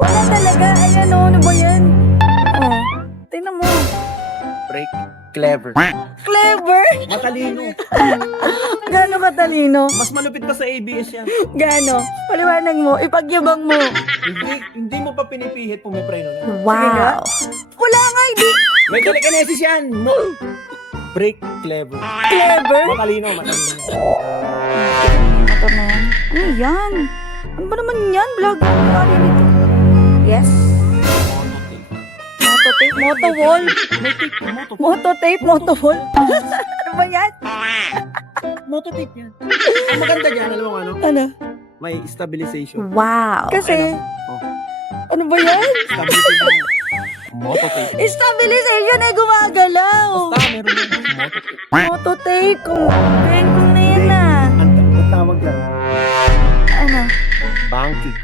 Wala talaga. Ayan o, ano ba yan? Oh, tingnan mo. Break. Clever. Clever. Matalino. Gaano katalino? Mas malupit pa sa ABS yan. Gaano? Paliwanag mo. Ipagyabang mo. Hindi mo pa pinipihit pumipreno na. Wow. Wala nga, hindi. May telekinesis yan. No. Break. Clever. Clever. Matalino. Matalino. Motor na yan. Ano yan? Ano ba naman yan? Vlog. Ano nito? Yes. Mototape. Motowall. May tape. Moto. Mototape. Motowall. Ano ba yan? Mototape yan. Ang maganda dyan, alam mo ano? Ano? May stabilization. Wow. Kasi, Oh. ano ba yan? Stabilization. Mototape. Stabilization ay gumagalaw. Basta, meron yan. Mototape. Mototape. Kung na yan Hindi. ah. Ang tawag lang. Ano? Banking.